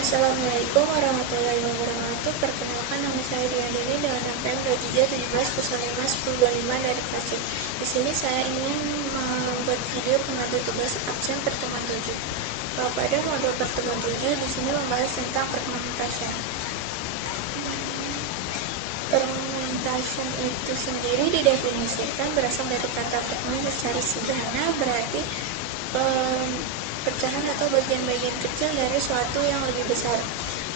Assalamualaikum warahmatullahi wabarakatuh. Perkenalkan, nama saya Diandini dengan rangkaian Gajija 17051025 dari Klasik. Di sini saya ingin membuat video pengatur tugas absen pertemuan 7. Pada modul pertemuan 7 di sini membahas tentang fragmentation. Fragmentation itu sendiri didefinisikan berasal dari kata fragment secara sederhana, berarti pecahan atau bagian-bagian kecil dari suatu yang lebih besar.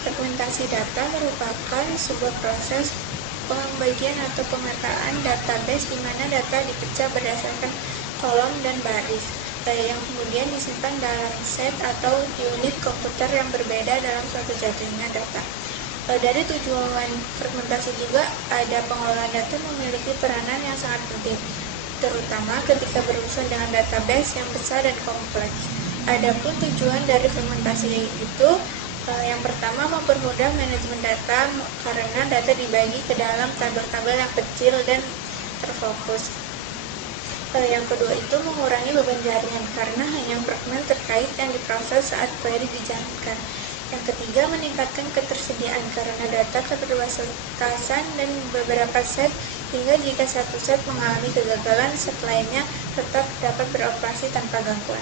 Fragmentasi data merupakan sebuah proses pembagian atau pemetaan database di mana data dipecah berdasarkan kolom dan baris, yang kemudian disimpan dalam set atau unit komputer yang berbeda dalam suatu jaringan data. Dari tujuan fragmentasi juga ada pengelola data memiliki peranan yang sangat penting, terutama ketika berurusan dengan database yang besar dan kompleks. Adapun tujuan dari fragmentasi itu yang pertama mempermudah manajemen data karena data dibagi ke dalam tabel-tabel yang kecil dan terfokus. Yang kedua itu mengurangi beban jaringan karena hanya fragmen terkait yang diproses saat query dijalankan. Yang ketiga meningkatkan ketersediaan karena data keterbatasan dan beberapa set, hingga jika satu set mengalami kegagalan, set lainnya tetap dapat beroperasi tanpa gangguan.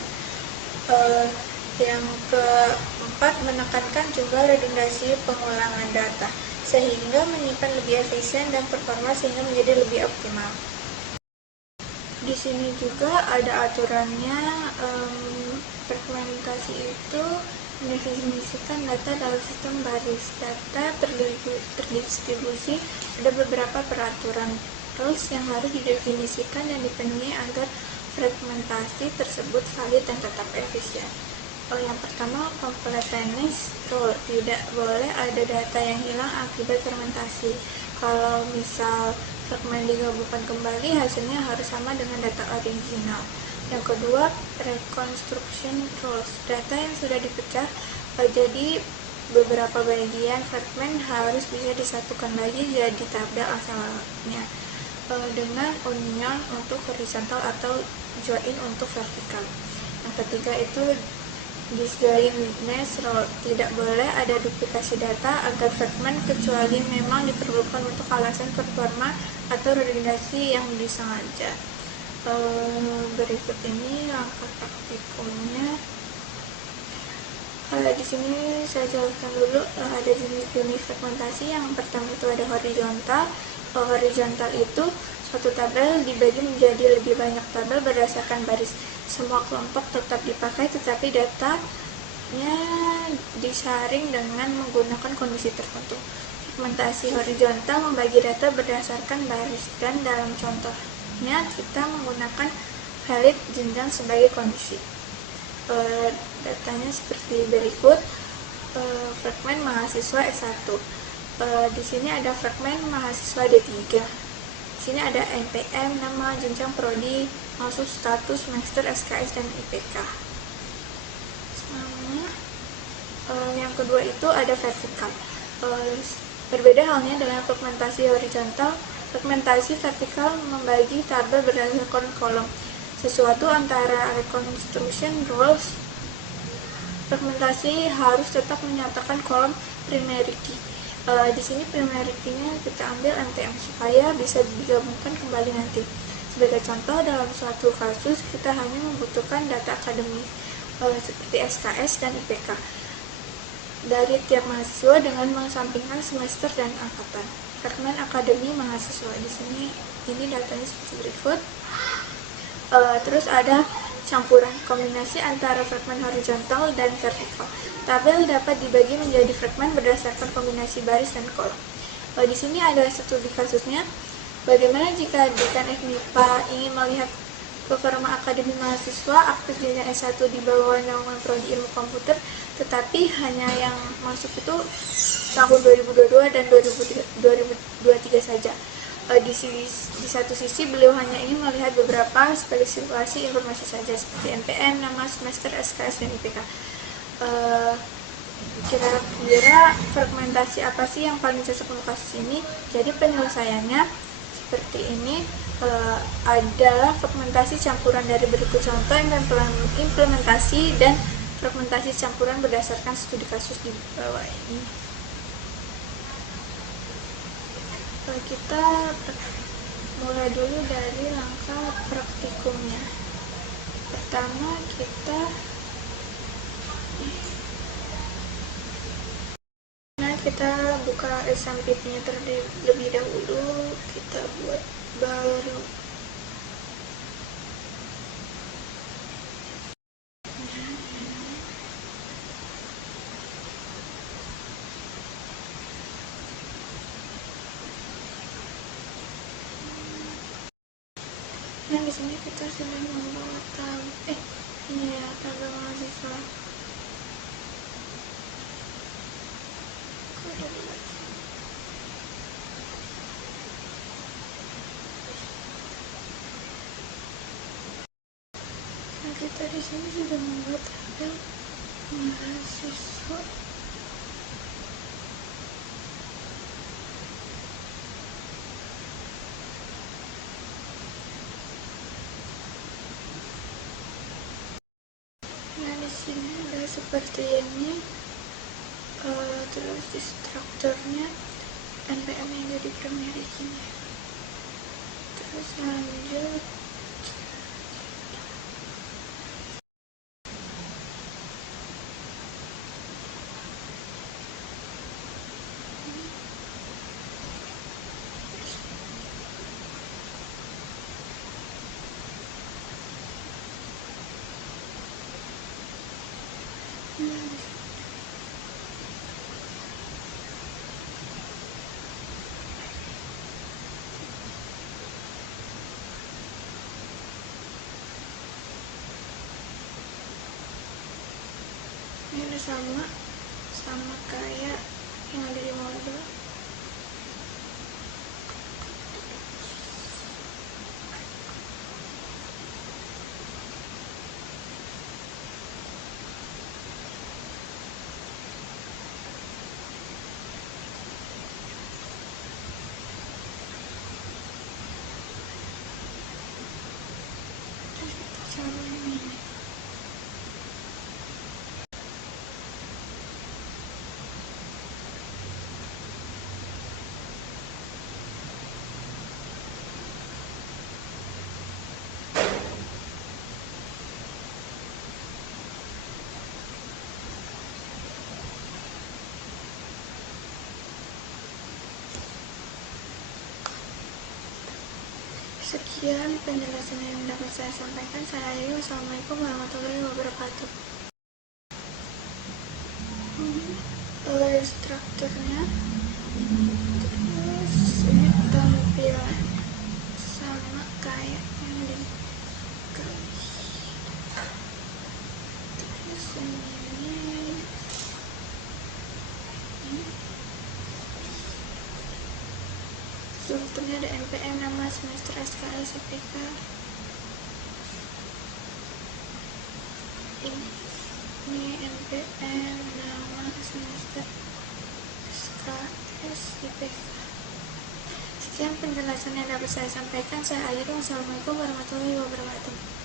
Yang keempat menekankan jumlah redundasi pengulangan data sehingga menyimpan lebih efisien dan performa sehingga menjadi lebih optimal. Di sini juga ada aturannya. Fragmentasi itu mendefinisikan data dalam sistem baris data terdistribusi. Ada beberapa peraturan rules yang harus didefinisikan dan dipenuhi agar fragmentasi tersebut valid dan tetap efisien. Yang pertama, completeness rule. Tidak boleh ada data yang hilang akibat fragmentasi. Kalau misal fragmen digabungkan kembali, hasilnya harus sama dengan data original. Yang kedua, reconstruction rules. Data yang sudah dipecah jadi beberapa bagian fragmen harus bisa disatukan lagi jadi tabel asalnya dengan union untuk horizontal atau join untuk vertikal. Yang ketiga itu disjointness rule. Tidak boleh ada duplikasi data antar fragmen kecuali memang diperlukan untuk alasan performa atau redundasi yang disengaja. Berikut ini langkah praktikumnya. Di sini saya jelaskan dulu ada jenis fragmentasi. Yang pertama itu ada horizontal. Horizontal itu suatu tabel dibagi menjadi lebih banyak tabel berdasarkan baris. Semua kelompok tetap dipakai tetapi datanya disaring dengan menggunakan kondisi tertentu. Fragmentasi horizontal membagi data berdasarkan baris, dan dalam contohnya kita menggunakan valid jenjang sebagai kondisi. Datanya seperti berikut. Fragmen mahasiswa S1. Di sini ada fragmen mahasiswa D3. Di sini ada NPM, nama, jenjang prodi, maksud, status, semester, SKS, dan IPK. Yang kedua itu ada vertikal. Berbeda halnya dengan fragmentasi horizontal. Fragmentasi vertikal membagi tabel berdasarkan kolom. Sesuatu antara reconstruction rules, fragmentasi harus tetap menyatakan kolom primary key. Di sini primary key-nya kita ambil NTM supaya bisa digabungkan kembali nanti. Sebagai contoh, dalam suatu kasus kita hanya membutuhkan data akademik seperti SKS dan IPK dari tiap mahasiswa dengan mengesampingkan semester dan angkatan. Fragmen akademi mahasiswa. Di sini ini datanya seperti berikut. Terus ada campuran, kombinasi antara fragmen horizontal dan vertikal. Tabel dapat dibagi menjadi fragmen berdasarkan kombinasi baris dan kolom. Di sini ada studi kasusnya. Bagaimana jika Dekan FMIPA ingin melihat performa akademi mahasiswa aktif jenjang S1 di bawah naungan prodi ilmu komputer, tetapi hanya yang masuk itu tahun 2022 dan 2023 saja. Di satu sisi beliau hanya ingin melihat beberapa spesifikasi informasi saja seperti NPM, nama, semester, SKS, dan IPK. Kira-kira fragmentasi apa sih yang paling cocok untuk kasus ini? Jadi penyelesaiannya seperti ini. Adalah fragmentasi campuran dari berikut contoh implementasi dan fragmentasi campuran berdasarkan studi kasus di bawah ini. Kita mulai dulu dari langkah praktikumnya. Pertama kita buka SMPP-nya terlebih dahulu, kita buat baru. Nah, di sini kita sudah membawa tabel mahasiswa. Nah, kita di sini sudah membuat tabel mahasiswa. Nah, di sini ada seperti ini. Terus di strukturnya NPM yang jadi premier di sini. Terus lanjut ini udah sama kayak yang ada di modul. Sekian penjelasan yang dapat saya sampaikan. Saya Ayu. Wassalamualaikum warahmatullahi wabarakatuh. Strukturnya, terus ini tampilan sama kayak yang di garis. Terus ini strukturnya ada NPM, nama, semester, SKS, IPK. Ini NPM, nama, semester, SKS, IPK. Sekian penjelasan yang dapat saya sampaikan. Saya Ayu. Wassalamualaikum warahmatullahi wabarakatuh.